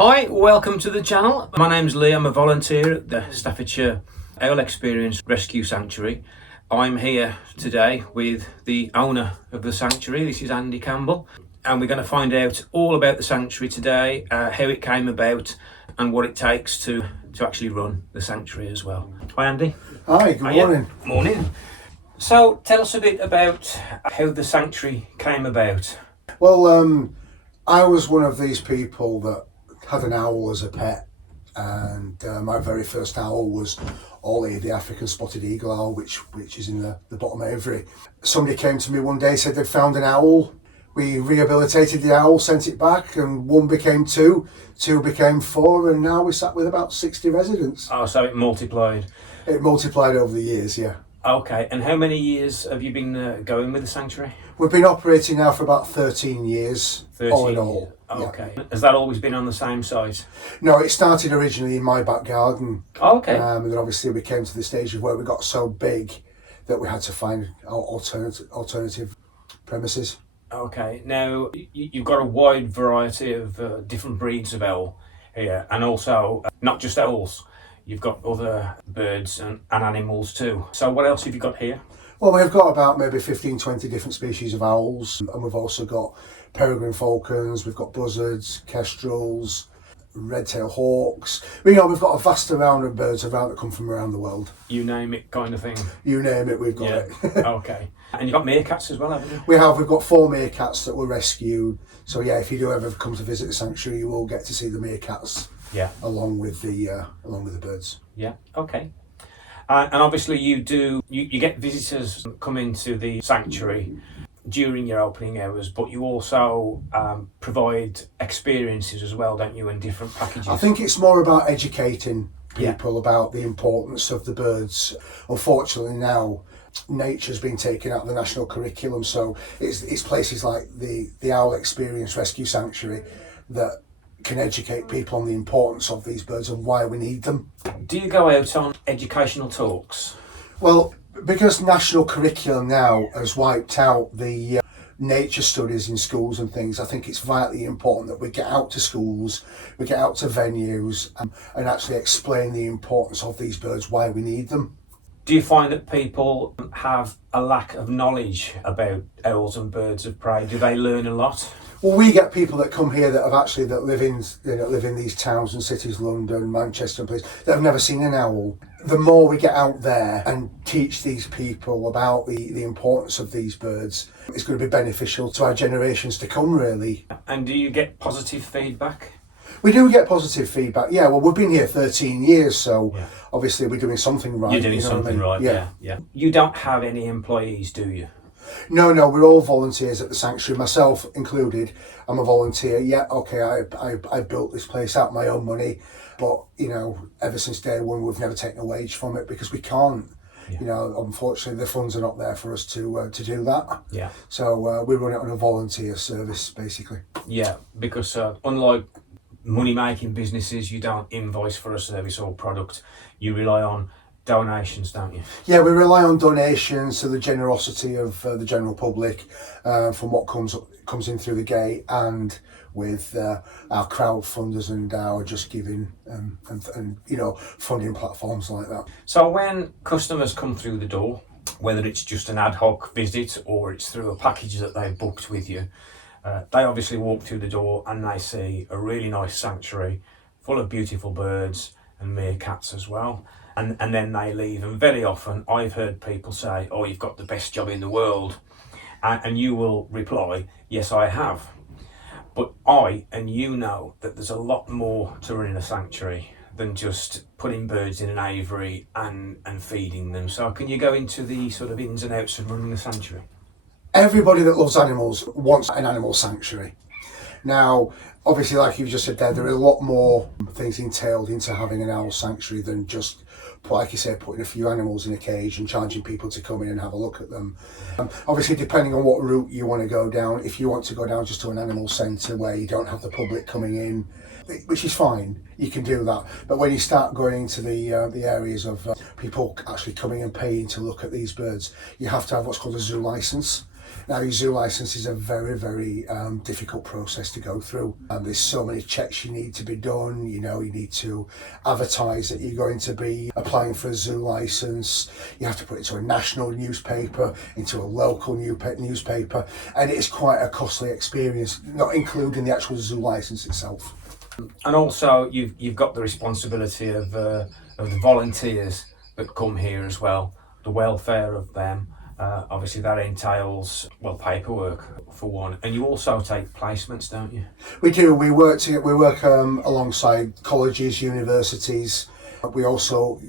Hi, welcome to the channel. My name's Lee, I'm a volunteer at the Staffordshire Owl Experience Rescue Sanctuary. I'm here today with the owner of the sanctuary. This is Andy Campbell, and we're going to find out all about the sanctuary today, how it came about and what it takes to actually run the sanctuary as well. Hi Andy. Hi, good morning. Morning. So tell us a bit about how the sanctuary came about. Well, I was one of these people that had an owl as a pet, and my very first owl was Ollie, the African spotted eagle owl, which is in the bottom of Avery. Somebody came to me one day, said they'd found an owl. We rehabilitated the owl, sent it back, and one became two became four, and now we're sat with about 60 residents. Oh, so it multiplied. It multiplied over the years, yeah. Okay, and how many years have you been going with the sanctuary? We've been operating now for about 13 years, 13 all in all. Okay. Yeah. Has that always been on the same site? No, it started originally in my back garden. Okay. And then obviously we came to the stage of where we got so big that we had to find alternative premises. Okay. Now, you've got a wide variety of different breeds of owl here, and also not just owls. You've got other birds and animals too. So what else have you got here? Well, we've got about maybe 15, 20 different species of owls, and we've also got peregrine falcons, we've got buzzards, kestrels, red-tailed hawks. We've got a vast amount of birds around that come from around the world. You name it kind of thing? You name it, we've got it. Okay. And you've got meerkats as well, haven't you? We've got 4 meerkats that were rescued. So yeah, if you do ever come to visit the sanctuary, you will get to see the meerkats. Yeah. Along with the birds. Yeah. Okay. And obviously you get visitors come into the sanctuary during your opening hours, but you also provide experiences as well, don't you, in different packages? I think it's more about educating people about the importance of the birds. Unfortunately now, nature's been taken out of the national curriculum, so it's places like the Owl Experience Rescue Sanctuary that can educate people on the importance of these birds and why we need them. Do you go out on educational talks? Well, because national curriculum now has wiped out the nature studies in schools and things, I think it's vitally important that we get out to schools, we get out to venues and actually explain the importance of these birds, why we need them. Do you find that people have a lack of knowledge about owls and birds of prey? Do they learn a lot? Well, we get people that come here that live in these towns and cities, London, Manchester and places, that have never seen an owl. The more we get out there and teach these people about the importance of these birds, it's going to be beneficial to our generations to come, really. And do you get positive feedback? We do get positive feedback, yeah. Well, we've been here 13 years, so obviously we're doing something right. You're doing something right, yeah. You don't have any employees, do you? No, we're all volunteers at the sanctuary, myself included. I'm a volunteer. Yeah, okay, I built this place out of my own money, but ever since day one, we've never taken a wage from it because we can't. Yeah. Unfortunately, the funds are not there for us to do that. Yeah. So we run it on a volunteer service, basically. Yeah, because unlike money-making businesses, you don't invoice for a service or product. You rely on donations, don't you? Yeah, we rely on donations, so the generosity of the general public from what comes in through the gate, and with our crowdfunders and our Just Giving and funding platforms like that. So when customers come through the door, whether it's just an ad hoc visit or it's through a package that they've booked with you, they obviously walk through the door and they see a really nice sanctuary full of beautiful birds and meerkats as well. And then they leave, and very often I've heard people say, "Oh, you've got the best job in the world," and you will reply, "Yes, I have." But I and you know that there's a lot more to running a sanctuary than just putting birds in an aviary and feeding them. So can you go into the sort of ins and outs of running a sanctuary? Everybody that loves animals wants an animal sanctuary. Now, obviously, like you've just said there are a lot more things entailed into having an owl sanctuary than just, like you say, putting a few animals in a cage and charging people to come in and have a look at them. Obviously, depending on what route you want to go down, if you want to go down just to an animal centre where you don't have the public coming in, which is fine, you can do that. But when you start going into the areas of people actually coming and paying to look at these birds, you have to have what's called a zoo licence. Now, your zoo licence is a very, very difficult process to go through. There's so many checks you need to be done. You know, you need to advertise that you're going to be applying for a zoo licence. You have to put it to a national newspaper, into a local newspaper, and it's quite a costly experience, not including the actual zoo licence itself. And also, you've got the responsibility of the volunteers that come here as well, the welfare of them. Obviously, that entails, well, paperwork for one, and you also take placements, don't you? We do. We work alongside colleges, universities. We also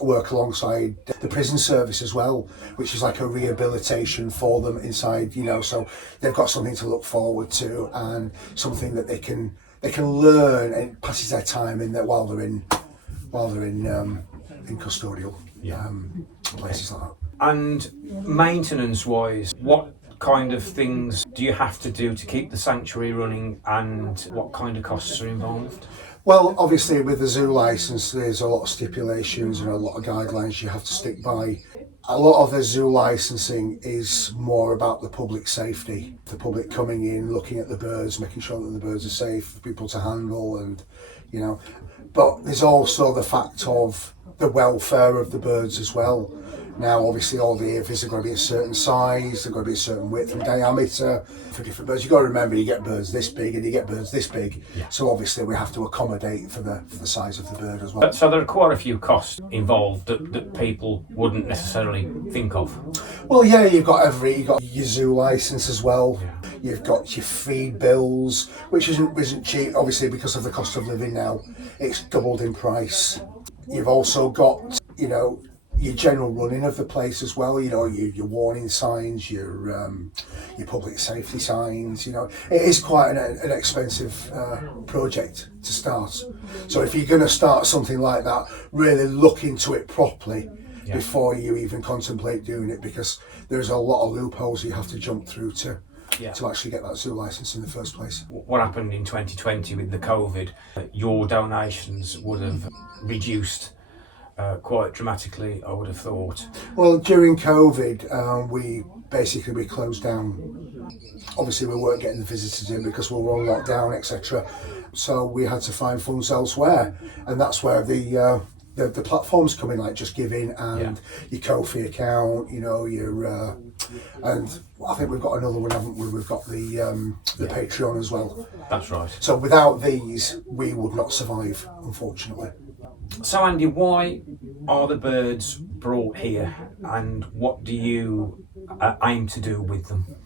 work alongside the prison service as well, which is like a rehabilitation for them inside. You know, so they've got something to look forward to and something that they can learn, and it passes their time in that while they're in custodial places like that. And maintenance-wise, what kind of things do you have to do to keep the sanctuary running, and what kind of costs are involved? Well, obviously with the zoo licence, there's a lot of stipulations and a lot of guidelines you have to stick by. A lot of the zoo licensing is more about the public safety, the public coming in, looking at the birds, making sure that the birds are safe for people to handle, and you know. But there's also the fact of the welfare of the birds as well. Now, obviously, all the avies are going to be a certain size, they're going to be a certain width and diameter for different birds. You've got to remember, you get birds this big and you get birds this big. Yeah. So obviously we have to accommodate for the size of the bird as well. So there are quite a few costs involved that people wouldn't necessarily think of. Well, yeah, you've got your zoo licence as well. Yeah. You've got your feed bills, which isn't cheap, obviously, because of the cost of living now. It's doubled in price. You've also got, you know, your general running of the place as well, you know, your warning signs, your public safety signs, you know. It is quite an expensive project to start. So if you're going to start something like that, really look into it properly before you even contemplate doing it, because there's a lot of loopholes you have to jump through to actually get that zoo licence in the first place. What happened in 2020 with the COVID, your donations would have reduced quite dramatically, I would have thought. Well, during COVID, we closed down. Obviously, we weren't getting the visitors in because we were on lockdown, etc. So we had to find funds elsewhere, and that's where the platforms come in, like Just Giving and your Ko-fi account. You know, your and I think we've got another one, haven't we? We've got the Patreon as well. That's right. So without these, we would not survive, unfortunately. So Andy, why are the birds brought here, and what do you aim to do with them?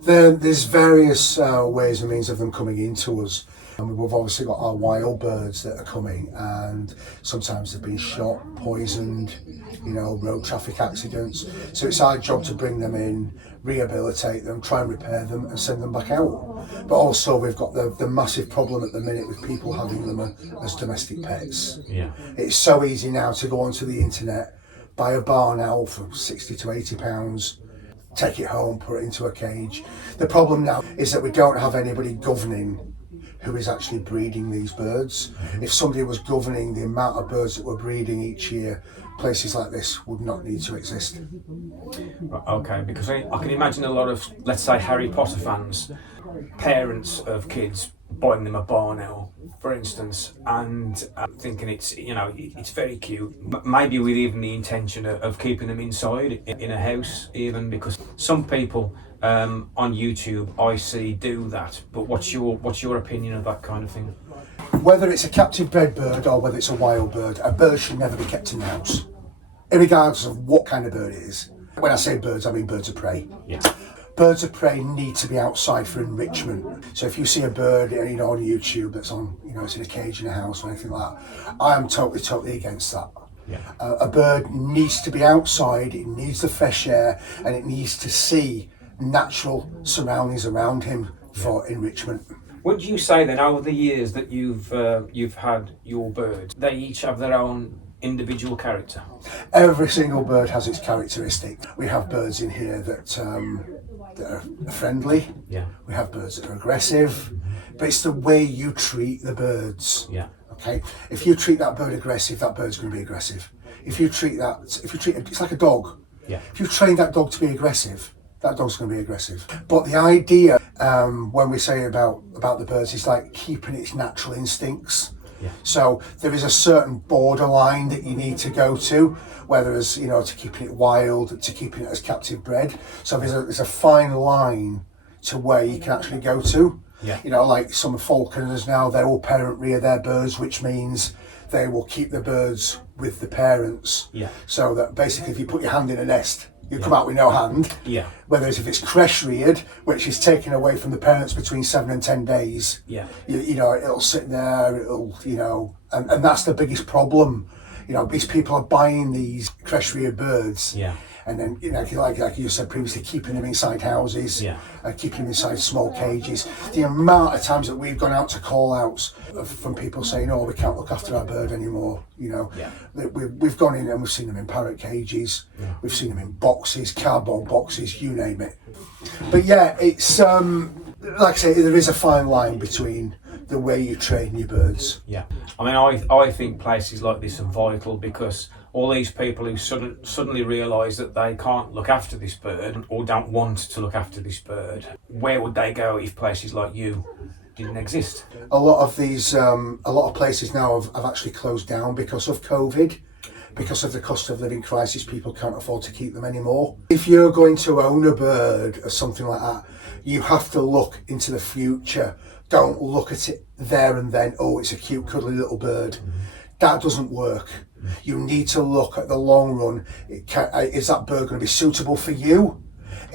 There's various ways and means of them coming into us. And we've obviously got our wild birds that are coming, and sometimes they've been shot, poisoned, you know, road traffic accidents. So it's our job to bring them in, rehabilitate them, try and repair them and send them back out. But also we've got the massive problem at the minute with people having them as domestic pets. Yeah. It's so easy now to go onto the internet, buy a barn owl for 60 to 80 pounds, take it home, put it into a cage. The problem now is that we don't have anybody governing who is actually breeding these birds. If somebody was governing the amount of birds that were breeding each year, places like this would not need to exist. Okay, because I can imagine a lot of, let's say, Harry Potter fans, parents of kids buying them a barn owl, for instance, and thinking it's very cute, maybe with even the intention of keeping them inside in a house, even, because some people on YouTube I see do that. But what's your opinion of that kind of thing? Whether it's a captive bred bird or whether it's a wild bird, a bird should never be kept in the house, regardless of what kind of bird it is. When I say birds, I mean birds of prey. Yeah. Birds of prey need to be outside for enrichment. So if you see a bird, you know, on YouTube that's on, you know, it's in a cage in a house or anything like that, I am totally against that. Yeah. A bird needs to be outside, it needs the fresh air, and it needs to see natural surroundings around him for enrichment. Would you say then, over the years that you've had your birds, they each have their own individual character? Every single bird has its characteristic. We have birds in here that are friendly. Yeah. We have birds that are aggressive, but it's the way you treat the birds. Yeah. Okay. If you treat that bird aggressive, that bird's going to be aggressive. If you treat it's like a dog. Yeah. If you train that dog to be aggressive, That dog's going to be aggressive. But the idea, when we say about the birds, is like keeping its natural instincts. Yeah. So there is a certain borderline that you need to go to, whether it's, you know, to keeping it wild, to keeping it as captive bred. So there's a fine line to where you can actually go to. Yeah. You know, like some falconers now, they will parent rear their birds, which means they will keep the birds with the parents. Yeah. So that basically if you put your hand in a nest, you come out with no hand. Yeah. Whereas if it's creche reared, which is taken away from the parents between 7 and 10 days, Yeah. you know, it'll sit there, it'll, you know, and that's the biggest problem. You know, these people are buying these creche reared birds. Yeah. And then, you know, like you said previously, keeping them inside houses, Yeah. Keeping them inside small cages. The amount of times that we've gone out to call outs from people saying, oh, we can't look after our bird anymore, you know. Yeah. We've gone in and we've seen them in parrot cages, we've seen them in boxes, cardboard boxes, you name it. But yeah, it's, like I say, there is a fine line between the way you train your birds. Yeah. I mean, I think places like this are vital because all these people who suddenly realise that they can't look after this bird or don't want to look after this bird, where would they go if places like you didn't exist? A lot of places now have actually closed down because of COVID. Because of the cost of living crisis, people can't afford to keep them anymore. If you're going to own a bird or something like that, you have to look into the future. Don't look at it there and then, oh, it's a cute, cuddly little bird. That doesn't work. You need to look at the long run. Is that bird going to be suitable for you?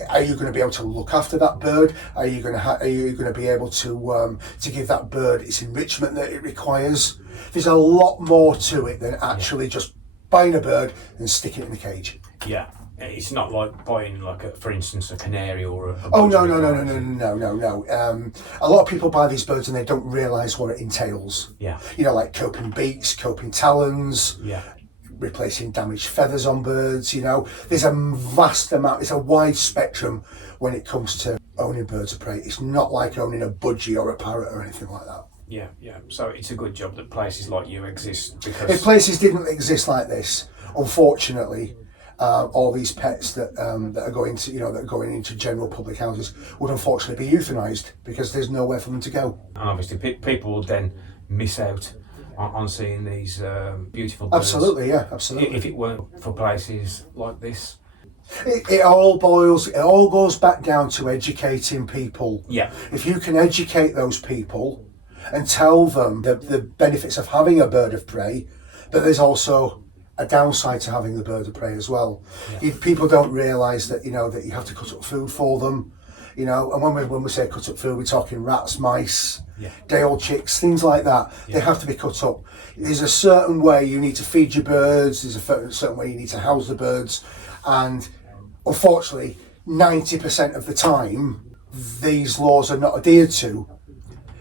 Are you going to be able to look after that bird? Are you going to be able to give that bird its enrichment that it requires? There's a lot more to it than actually just buying a bird and stick it in the cage. Yeah. It's not like buying, for instance, a canary or a Oh, no. A lot of people buy these birds and they don't realise what it entails. Yeah. You know, like coping beaks, coping talons, Yeah. replacing damaged feathers on birds, you know. There's a vast amount, it's a wide spectrum when it comes to owning birds of prey. It's not like owning a budgie or a parrot or anything like that. Yeah, yeah. So it's a good job that places like you exist because If places didn't exist like this, unfortunately, all these pets that are going to, you know, that are going into general public houses would unfortunately be euthanised because there's nowhere for them to go. and obviously people would then miss out on seeing these beautiful birds. Absolutely, yeah, absolutely. If it weren't for places like this. It all goes back down to educating people. Yeah. If you can educate those people and tell them the benefits of having a bird of prey, but there's also a downside to having the bird of prey as well. Yeah. People don't realise that, you know, that you have to cut up food for them, you know, and when we say cut up food, we're talking rats, mice, day-old chicks, things like that. They have to be cut up. There's a certain way you need to feed your birds, there's a certain way you need to house the birds, and unfortunately 90% of the time these laws are not adhered to,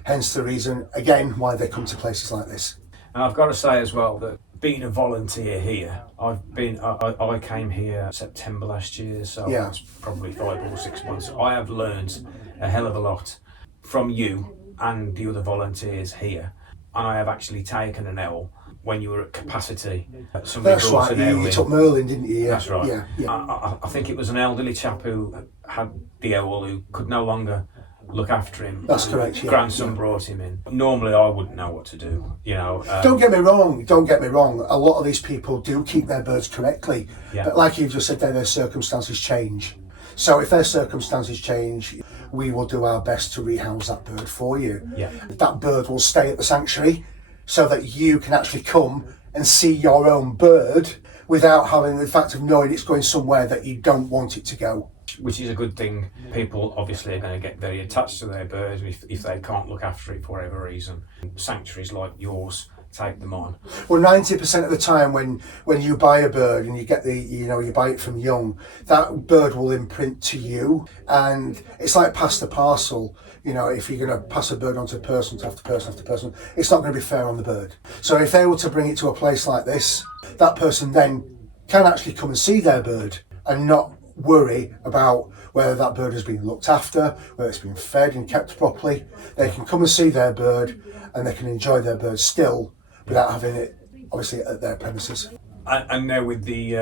hence the reason again why they come to places like this. And I've got to say as well that being a volunteer here, I came here September last year, so it's probably 5 or 6 months. I have learned a hell of a lot from you and the other volunteers here, and I have actually taken an L when you were at capacity. Somebody That's brought right, an L you in. took Merlin, didn't you? That's right. Yeah. I think it was an elderly chap who had the owl who could no longer look after him. That's correct, yeah. Grandson brought him in. Normally I wouldn't know what to do, you know. Don't get me wrong, a lot of these people do keep their birds correctly, but like you just said there, their circumstances change. So if their circumstances change, we will do our best to rehouse that bird for you. Yeah. That bird will stay at the sanctuary so that you can actually come and see your own bird without having the fact of knowing it's going somewhere that you don't want it to go. Which is a good thing. People obviously are going to get very attached to their birds if they can't look after it for whatever reason. Sanctuaries like yours take them on. Well, 90% of the time when you buy a bird and you get you buy it from young, that bird will imprint to you, and it's like pass the parcel. You know, if you're going to pass a bird on to person after person after person, it's not going to be fair on the bird. So if they were to bring it to a place like this, that person then can actually come and see their bird and not worry about whether that bird has been looked after, whether it's been fed and kept properly. They can come and see their bird and they can enjoy their bird still without having it obviously at their premises. And now with the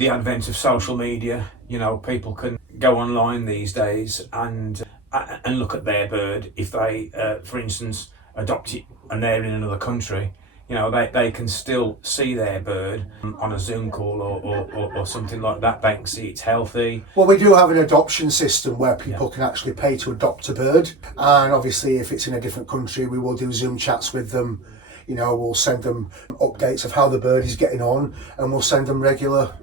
advent of social media, You know, people can go online these days and look at their bird. If they, for instance, adopt it and they're in another country, you know, they can still see their bird on a Zoom call or something like that. They can see it's healthy. Well, we do have an adoption system where people can actually pay to adopt a bird. And obviously, if it's in a different country, we will do Zoom chats with them. You know, we'll send them updates of how the bird is getting on, and we'll send them regular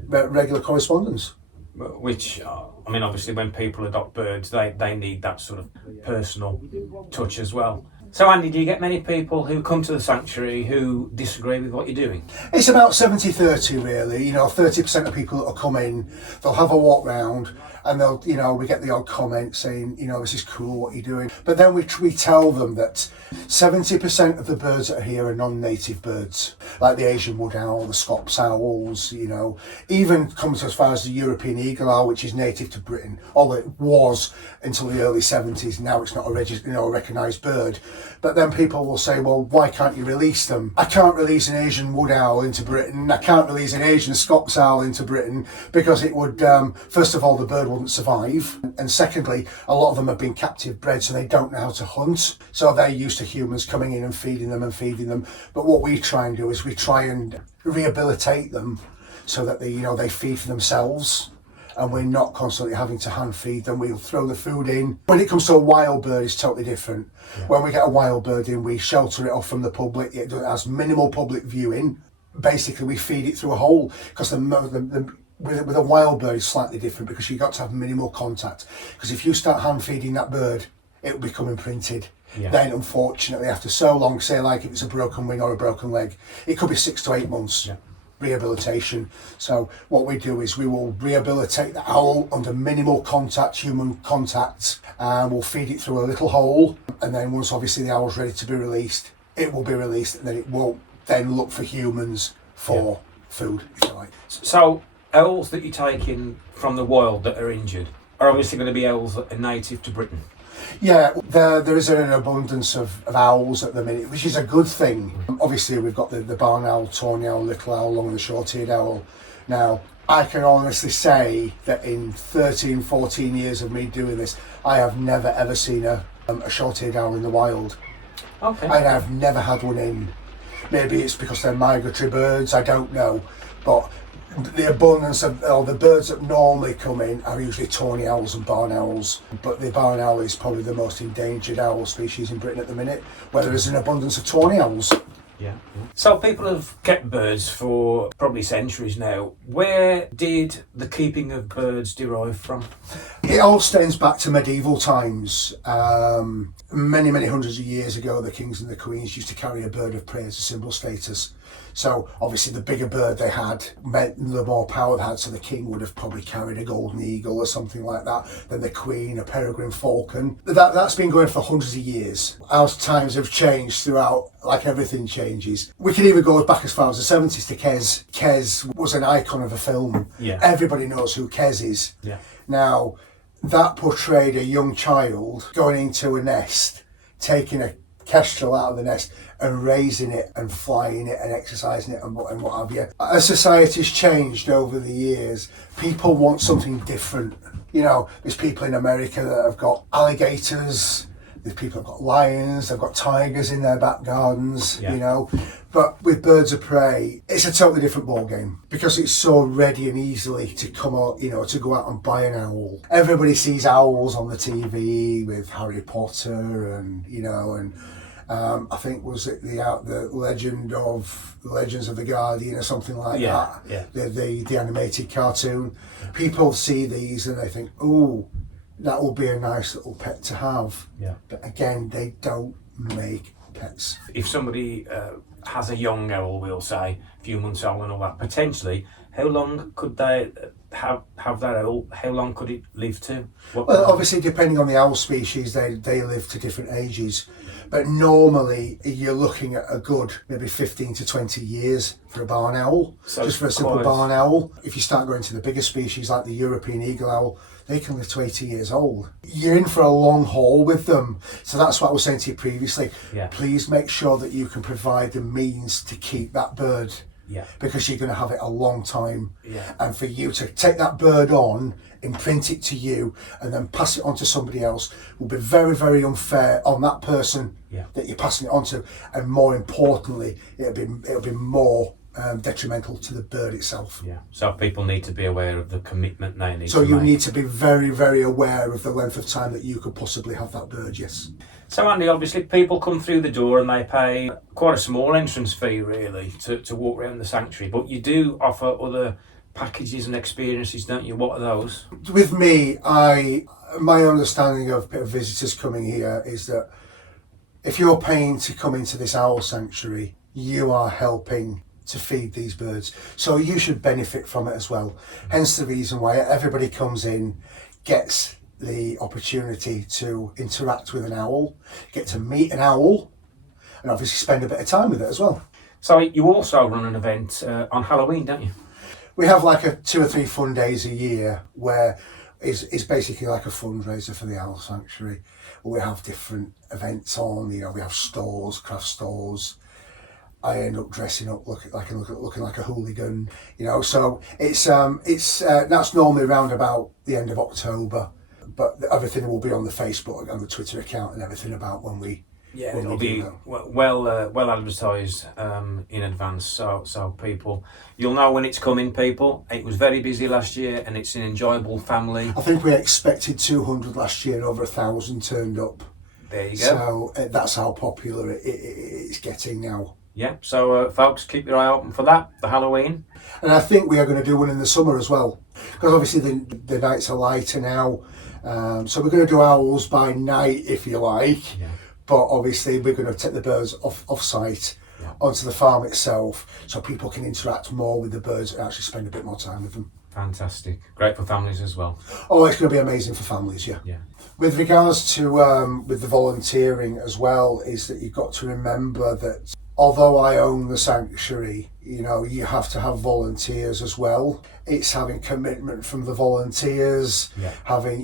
correspondence. Which, I mean, obviously when people adopt birds, they need that sort of personal touch as well. So Andy, do you get many people who come to the sanctuary who disagree with what you're doing? It's about 70-30 really. You know, 30% of people that will come in, they'll have a walk round and they'll, you know, we get the odd comment saying, you know, this is cool what you're doing. But then we tell them that 70% of the birds that are here are non-native birds, like the Asian wood owl, the Scops owls, you know, even comes as far as the European eagle owl, which is native to Britain, although it was until the early 70s. Now it's not a recognised bird. But then people will say, well, why can't you release them? I can't release an Asian wood owl into Britain. I can't release an Asian Scops owl into Britain because it would, first of all, the bird wouldn't survive. And secondly, a lot of them have been captive bred, so they don't know how to hunt. So they're used to humans coming in and feeding them. But what we try and do is we try and rehabilitate them so that they feed for themselves. And we're not constantly having to hand feed them. We'll throw the food in. When it comes to a wild bird, it's totally different. Yeah. When we get a wild bird in, we shelter it off from the public. It has minimal public viewing. Basically, we feed it through a hole because with a wild bird, it's slightly different because you've got to have minimal contact. Because if you start hand feeding that bird, it will become imprinted. Yeah. Then, unfortunately, after so long, say like if it's a broken wing or a broken leg, it could be 6 to 8 months. Yeah. Rehabilitation. So what we do is we will rehabilitate the owl under minimal contact, human contact, and we'll feed it through a little hole, and then once obviously the owl's ready to be released, it will be released, and then it will then look for humans for food, if you like. So owls that you take in from the wild that are injured are obviously going to be owls that are native to Britain. Yeah, there is an abundance of owls at the minute, which is a good thing. Obviously, we've got the barn owl, tawny owl, little owl, long and the short-eared owl. Now, I can honestly say that in 13, 14 years of me doing this, I have never ever seen a short-eared owl in the wild. Okay. And I've never had one in. Maybe it's because they're migratory birds, I don't know. But the abundance of the birds that normally come in are usually tawny owls and barn owls, but the barn owl is probably the most endangered owl species in Britain at the minute, where there is an abundance of tawny owls. Yeah. So people have kept birds for probably centuries now. Where did the keeping of birds derive from? It all stems back to medieval times. Many hundreds of years ago, the kings and the queens used to carry a bird of prey as a symbol status. So obviously the bigger bird they had meant the more power they had, so the king would have probably carried a golden eagle or something like that, then the queen a peregrine falcon. That's been going for hundreds of years. As times have changed throughout, like everything changes. We can even go back as far as the 70s to Kes. Kes was an icon of a film. Yeah. Everybody knows who Kes is. Yeah. Now, that portrayed a young child going into a nest, taking a kestrel out of the nest and raising it and flying it and exercising it and what have you. As society's changed over the years, people want something different. You know, there's people in America that have got alligators, there's people that have got lions, they've got tigers in their back gardens, you know. But with birds of prey, it's a totally different ball game because it's so ready and easily to come out, you know, to go out and buy an owl. Everybody sees owls on the TV with Harry Potter and, you know, and I think was it the Legends of the Guardian or something like that. Yeah. The animated cartoon. People see these and they think, oh, that will be a nice little pet to have. Yeah. But again, they don't make pets. If somebody has a young owl, we'll say, a few months old and all that, potentially, how long could they have that owl? How long could it live to? Well, obviously, depending on the owl species, they live to different ages. But normally, you're looking at a good maybe 15 to 20 years for a barn owl, so just for a simple barn owl. If you start going to the bigger species like the European eagle owl, they can live to 80 years old. You're in for a long haul with them. So that's what I was saying to you previously. Yeah. Please make sure that you can provide the means to keep that bird Yeah. Because you're going to have it a long time. Yeah. And for you to take that bird on, imprint it to you, and then pass it on to somebody else will be very, very unfair on that person that you're passing it on to. And more importantly, it'll be more detrimental to the bird itself. Yeah. So people need to be aware of the commitment they need. So to you make. need to be very, very aware of the length of time that you could possibly have that bird. Yes. So Andy, obviously people come through the door and they pay quite a small entrance fee really to walk around the sanctuary, but you do offer other packages and experiences, don't you? What are those? With me, my understanding of visitors coming here is that if you're paying to come into this owl sanctuary, you are helping to feed these birds. So you should benefit from it as well. Hence the reason why everybody comes in, gets the opportunity to interact with an owl, get to meet an owl, and obviously spend a bit of time with it as well. So you also run an event on Halloween, don't you? We have like a 2 or 3 fun days a year where it's basically like a fundraiser for the owl sanctuary. We have different events on, we have stores, craft stores. I end up dressing up looking like a hooligan, So it's that's normally around about the end of October, but everything will be on the Facebook and the Twitter account and everything about when we. Yeah, it'll be well advertised in advance, so people, you'll know when it's coming. People, it was very busy last year, and it's an enjoyable family. I think we expected 200 last year, and over 1,000 turned up. There you go. So that's how popular it's getting now. Yeah, so folks, keep your eye open for that, the Halloween. And I think we are going to do one in the summer as well, because obviously the nights are lighter now. So we're going to do owls by night, if you like. Yeah. But obviously we're going to take the birds off site onto the farm itself, so people can interact more with the birds and actually spend a bit more time with them. Fantastic. Great for families as well. Oh, it's going to be amazing for families, yeah. With regards to with the volunteering as well, is that you've got to remember that although I own the sanctuary, you have to have volunteers as well. It's having commitment from the volunteers, having,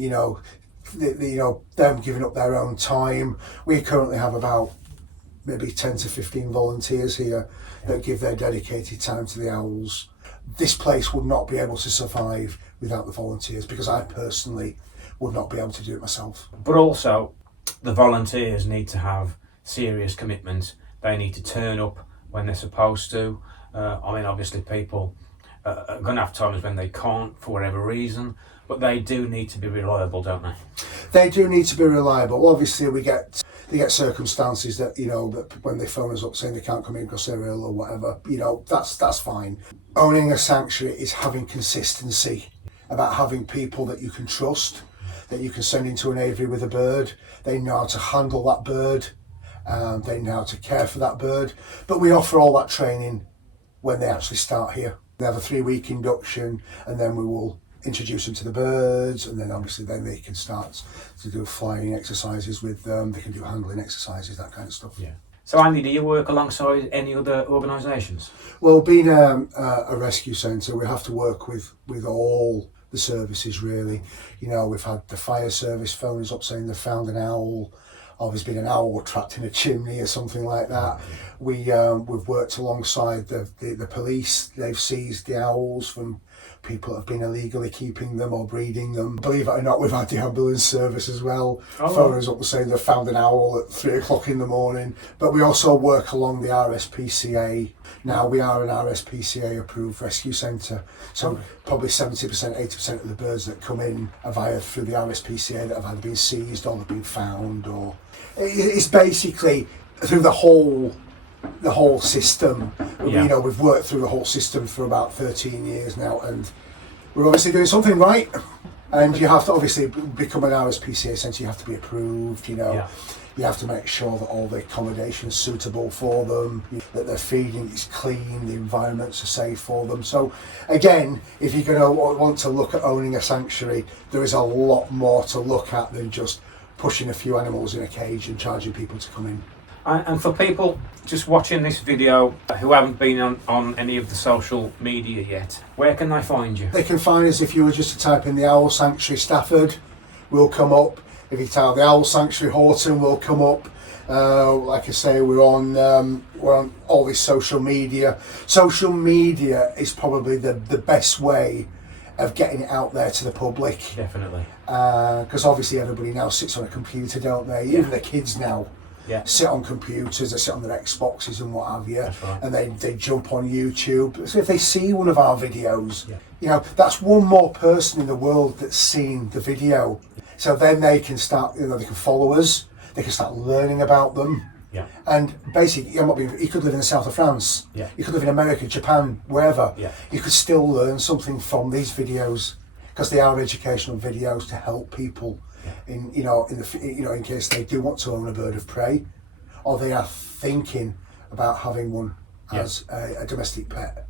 them giving up their own time. We currently have about maybe 10 to 15 volunteers here that give their dedicated time to the owls. This place would not be able to survive without the volunteers, because I personally would not be able to do it myself. But also, the volunteers need to have serious commitment. They need to turn up when they're supposed to. Obviously people are going to have times when they can't for whatever reason, but they do need to be reliable, don't they? They do need to be reliable. Obviously, they get circumstances that that when they phone us up saying they can't come in because they're ill or whatever. That's fine. Owning a sanctuary is having consistency, about having people that you can trust, that you can send into an aviary with a bird. They know how to handle that bird. They know how to care for that bird. But we offer all that training when they actually start here. They have a 3-week induction, and then we will introduce them to the birds, and then obviously then they can start to do flying exercises with them. They can do handling exercises, that kind of stuff. Yeah. So Andy, do you work alongside any other organisations? Well, being a rescue centre, we have to work with all the services really. We've had the fire service phone us up saying they've found an owl. There's been an owl trapped in a chimney or something like that. We've worked alongside the police. They've seized the owls from people that have been illegally keeping them or breeding them. Believe it or not, we've had the ambulance service as well. Phone us up and saying they've found an owl at 3 o'clock in the morning. But we also work along the RSPCA. Now we are an RSPCA approved rescue centre. So probably 70%, 80% of the birds that come in are via through the RSPCA that have either been seized or they've been found, or it's basically through the whole system. We've worked through the whole system for about 13 years now, and we're obviously doing something right. And you have to obviously become an RSPCA centre. You have to be approved. You have to make sure that all the accommodation is suitable for them, that their feeding is clean, the environments are safe for them. So again, if you're going to want to look at owning a sanctuary, there is a lot more to look at than just pushing a few animals in a cage and charging people to come in. And for people just watching this video who haven't been on any of the social media yet, where can they find you? They can find us if you were just to type in the Owl Sanctuary Stafford. We'll come up. If you tell the Owl Sanctuary, Horton will come up. Like I say, we're on all this social media. Social media is probably the best way of getting it out there to the public. Definitely. Because obviously everybody now sits on a computer, don't they? Yeah. Even the kids now sit on computers, they sit on their Xboxes and what have you. That's right. And they jump on YouTube. So if they see one of our videos, you know, that's one more person in the world that's seen the video. So then they can start, you know, they can follow us, they can start learning about them. Yeah. And basically, you could live in the south of France, you could live in America, Japan, wherever. You could still learn something from these videos because they are educational videos to help people in in case they do want to own a bird of prey, or they are thinking about having one as a domestic pet.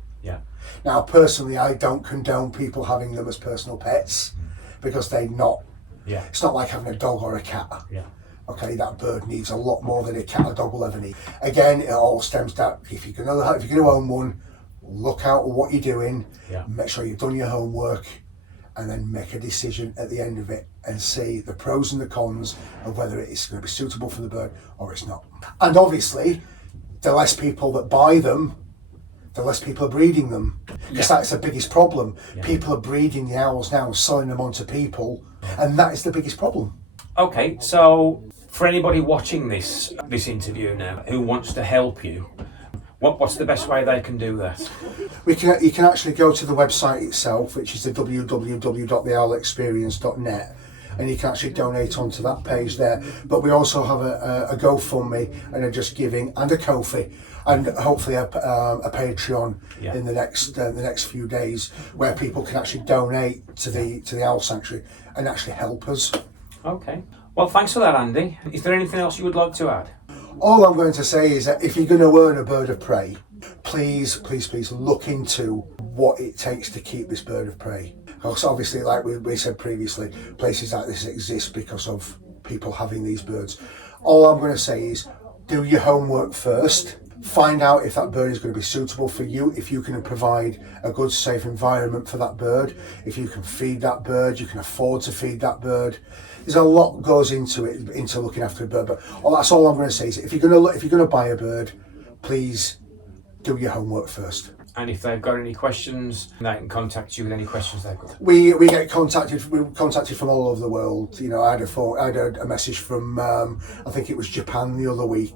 Now, personally, I don't condone people having them as personal pets because they're not. It's not like having a dog or a cat. Okay, that bird needs a lot more than a cat or dog will ever need. Again, it all stems down, if you're going to own one, look out at what you're doing, make sure you've done your homework, and then make a decision at the end of it and see the pros and the cons of whether it's going to be suitable for the bird or it's not. And obviously, the less people that buy them, the less people are breeding them. Because that's the biggest problem. People are breeding the owls now, selling them on to people, and that is the biggest problem. Okay, so for anybody watching this interview now who wants to help you, what's the best way they can do that? You can actually go to the website itself, which is the www.theowlexperience.net, and you can actually donate onto that page there. But we also have a GoFundMe and a Just Giving and a Ko-fi, and hopefully a Patreon in the next few days, where people can actually donate to the Owl Sanctuary and actually help us. Okay. Well, thanks for that, Andy. Is there anything else you would like to add? All I'm going to say is that if you're going to earn a bird of prey, please look into what it takes to keep this bird of prey. Because obviously, like we said previously, places like this exist because of people having these birds. All I'm going to say is do your homework first. Find out if that bird is going to be suitable for you, if you can provide a good, safe environment for that bird, if you can feed that bird, you can afford to feed that bird. There's a lot goes into it, into looking after a bird, but that's all I'm going to say is if you're going to buy a bird, please do your homework first. And if they've got any questions, they can contact you with any questions they've got. We get contacted. We're contacted from all over the world. You know, I had a message from I think it was Japan the other week.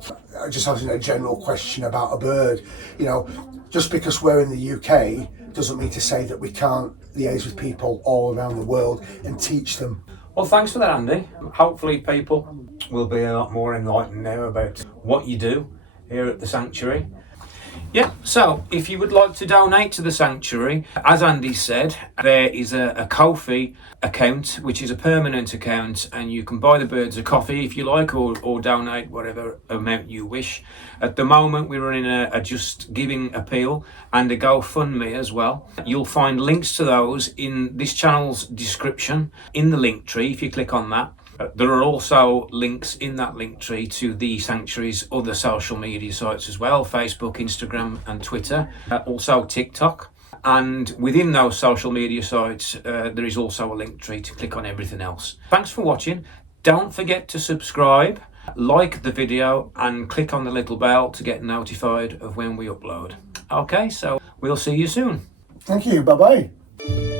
Just having a general question about a bird. You know, just because we're in the UK doesn't mean to say that we can't liaise with people all around the world and teach them. Well, thanks for that, Andy. Hopefully people will be a lot more enlightened now about what you do here at the Sanctuary. Yeah, so if you would like to donate to the Sanctuary, as Andy said, there is a Ko-fi account, which is a permanent account, and you can buy the birds a coffee if you like, or donate whatever amount you wish. At the moment, we're running a Just Giving appeal and a GoFundMe as well. You'll find links to those in this channel's description, in the link tree, if you click on that. There are also links in that link tree to the Sanctuary's other social media sites as well, Facebook, Instagram and Twitter, also TikTok. And within those social media sites, there is also a link tree to click on everything else. Thanks for watching. Don't forget to subscribe, like the video and click on the little bell to get notified of when we upload. Okay, so we'll see you soon. Thank you. Bye-bye.